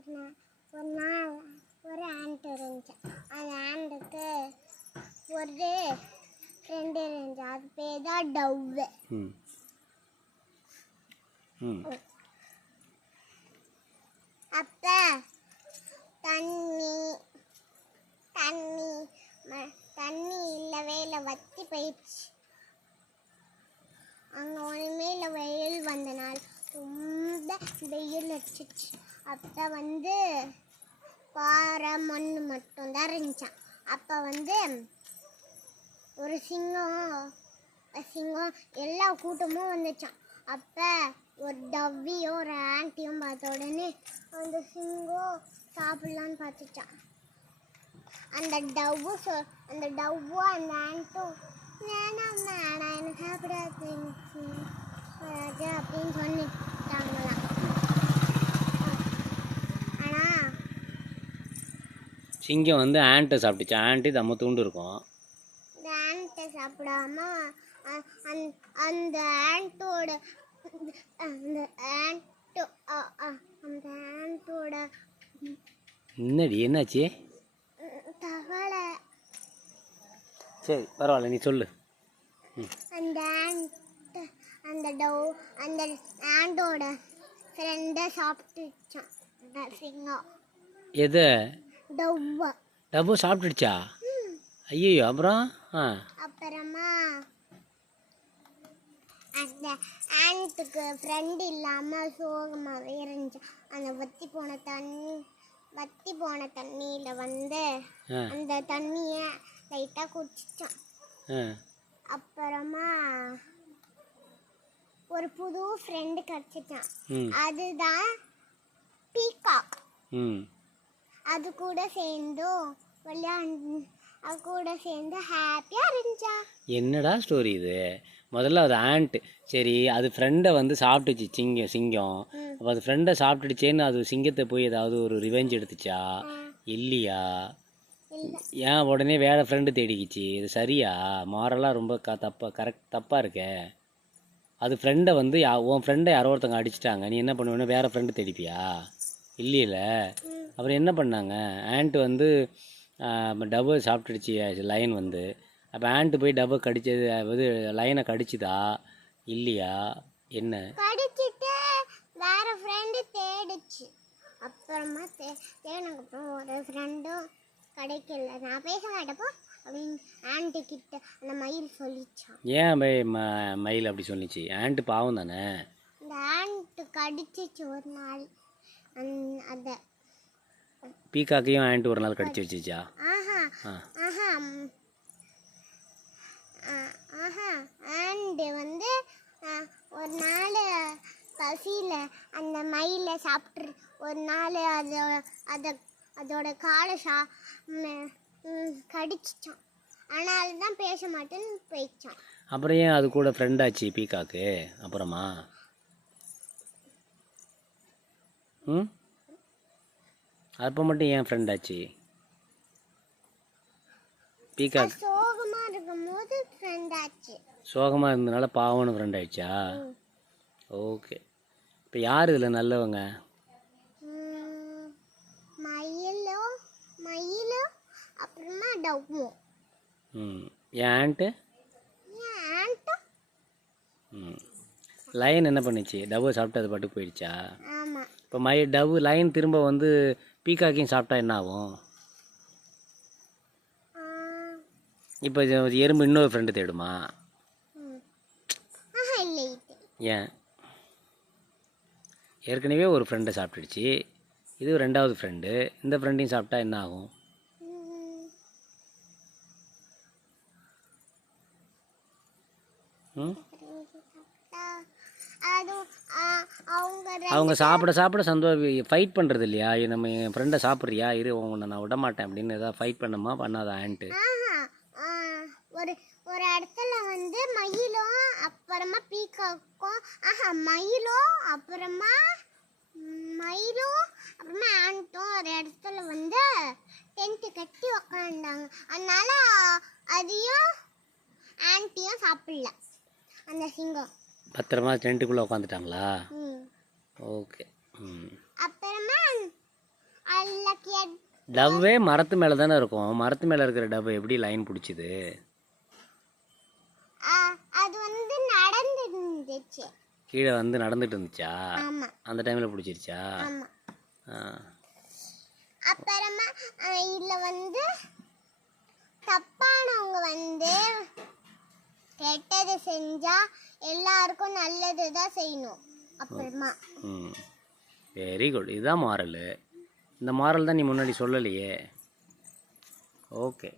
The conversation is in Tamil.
ஒரு நாள் ஒரு ஆண்ட் இருந்துச்சு. அந்த ஆண்டுக்கு ஒரு ஃப்ரெண்டு இருந்துச்சு. அது பேர் தான் டவ்வு. அப்போ தண்ணி தண்ணி தண்ணி இல்லவே இல்லை, வத்தி போயிடுச்சு. அங்கே ஒன்றுமே இல்லை, வெயில் வந்தனால ரொம்ப வெயில் அடிச்சிச்சு. அப்போ பாறை மண் மட்டும்தான் இருந்துச்சான். அப்போ ஒரு சிங்கம் எல்லா கூட்டமும் வந்துச்சான். அப்போ ஒரு டவ்வியும் ஒரு ஆண்டியும் பார்த்த உடனே அந்த சிங்கம் சாப்பிடலான்னு பார்த்துச்சான். அந்த டவ்வும் அந்த ஆண்ட்டும் வேணாம் வேணாம் எனக்கு சாப்பிடாது அப்படின்னு சொல்லிட்டாங்களாம். ஆனால் சிங்கம் ஆண்ட்டை சாப்பிட்டுச்சு. ஆண்ட்டு தம்ம தூண்டு இருக்கும். இந்த ஆண்ட்டை சாப்பிடாம அந்த ஆண்டோட என்னடி என்னாச்சு? தவளை. சரி பரவாயில்ல, நீ சொல்லு. அந்த ஆண்டோட ஃப்ரெண்டை சாப்பிட்டுச்சான் சிங்கம். எது? டவ்வு சாப்பிட்டுடுச்சா? ஐயோ, அப்புறம் அப்புறமா அந்த ஆண்ட்டுக்கு ஃப்ரெண்ட் இல்லாமல் சோகமாகவே இருந்துச்சு. அந்த வத்தி போன தண்ணியில் அந்த தண்ணியை லைட்டாக குடிச்சிச்சான். அப்புறமா ஒரு புது ஃப்ரெண்டு கிடச்சிச்சான். அதுதான் பீகாக். அது கூட சேர்ந்து ஹாப்பியாக இருந்துச்சா. என்னடா ஸ்டோரி இது? முதல்ல அது ஆண்ட், சரி அது ஃப்ரெண்டை சாப்பிட்டுச்சு சிங்கம். அப்போ அது ஃப்ரெண்டை சாப்பிட்டுடுச்சேன்னு அது சிங்கத்தை போய் ஏதாவது ஒரு ரிவெஞ்ச் எடுத்துச்சா இல்லையா? ஏன் உடனே வேறு ஃப்ரெண்டு தேடிக்கிச்சு? இது சரியா? மாரலாக ரொம்ப தப்பாக இருக்க. அது ஃப்ரெண்டை உன் ஃப்ரெண்டை யாரோ ஒருத்தவங்க அடிச்சிட்டாங்க, நீ என்ன பண்ணுவேன்னு வேறு ஃப்ரெண்டு தேடிப்பியா? இல்லையில. அப்புறம் என்ன பண்ணாங்க? ஆண்ட் டவ்வை சாப்பிட்டுடுச்சு லைன். அப்போ ஆண்ட்டு போய் டவ்வை கடிச்சது லைனை கடிச்சுதா இல்லையா? என்ன கடிச்சிட்டு வேற ஃப்ரெண்டு தேடிச்சு. அப்புறமா தேடினதுக்கப்புறம் ஒரு ஃப்ரெண்டும் கிடைக்கல. நான் பேச மாட்டப்போ அப்படின்னு ஆண்ட்டு கிட்ட அந்த மயில் சொல்லிச்சான். ஏன் மயில் அப்படி சொல்லிச்சு? ஆண்ட்டு பாவம் தானே. இந்த ஆண்ட்டு கடிச்சிச்சு ஒரு நாள். அதை பீகாக்கையும் ஆண்ட் ஒரு நாள் கடிச்சு வச்சுச்சா? ஆண்டு ஒரு நாள் பசியில் அந்த மயிலை சாப்பிட்டு ஒரு நாள் அதோட காலை கடிச்சிச்சான். அதனால தான் பேச மாட்டேன்னு போயிடுச்சான். அப்புறம் ஏன் அது கூட ஃப்ரெண்ட் ஆச்சு பீகாக்கு? அப்புறமா அப்போ மட்டும் ஏன் ஃப்ரெண்ட் ஆச்சு பீகாக்? சோகமாக இருக்கும்போது ஃப்ரெண்ட் ஆச்சு. சோகமாக இருந்ததுனால பாவம்னு ஃப்ரெண்ட் ஆயிடுச்சா? ஓகே. இப்போ யார் இதில் நல்லவங்க? மயிலும் அப்புறமா டவ்வும். என் ஆண்ட்டு லைன் என்ன பண்ணிச்சு? டவ்வை சாப்பிட்டு அது பாட்டுக்கு போயிடுச்சா? இப்போ டவ் லைன் திரும்ப பீகாக்கையும் சாப்பிட்டா என்ன ஆகும்? இப்போ எறும்பு இன்னொரு ஃப்ரெண்டு தேடுமா? ஏன்? ஏற்கனவே ஒரு ஃப்ரெண்டை சாப்பிட்டுடுச்சு, இது ரெண்டாவது ஃப்ரெண்டு. இந்த ஃப்ரெண்டையும் சாப்பிட்டா என்ன ஆகும்? அவங்க சாப்பிட ஃபைட் பண்ணுறது இல்லையா? நம்ம என் ஃப்ரெண்டை சாப்பிட்றியா, இரு உன்னை நான் விட மாட்டேன் அப்படின்னு ஏதாவது ஃபைட் பண்ணமா பண்ணாத ஆண்ட்டு? ஒரு இடத்துல மயிலும் அப்புறமா பீகாக்கும் மயிலும் அப்புறமா ஆண்ட்டும் ஒரு இடத்துல டென்ட் கட்டி உக்காண்டாங்க. அதனால அதையும் ஆண்டியும் சாப்பிடல அந்த சிங்கம். பத்திரமா டென்ட்டுக்குள்ளே உட்காந்துட்டாங்களா? ஓகே. அப்புறமா டவ்வே மரத்து மேலே தானே இருக்கும். மரத்து மேலே இருக்கிற டவ் எப்படி லைன் பிடிச்சிது? அது வந்து நடந்து இருந்துச்சு. கீழே வந்து நடந்துட்டு இருந்துச்சா? ஆமா. அந்த டைமில் பிடிச்சிருச்சா? ஆமா. ஆ. அப்புறமா இதுல வந்து தப்பானவங்க வந்து கெட்டது செஞ்சா எல்லாருக்கும் நல்லது தான் செய்யணும். அப்புறமா வெரி குட். இதுதான் மாரல். இந்த மாரல் தான் நீ முன்னாடி சொல்லலையே. ஓகே.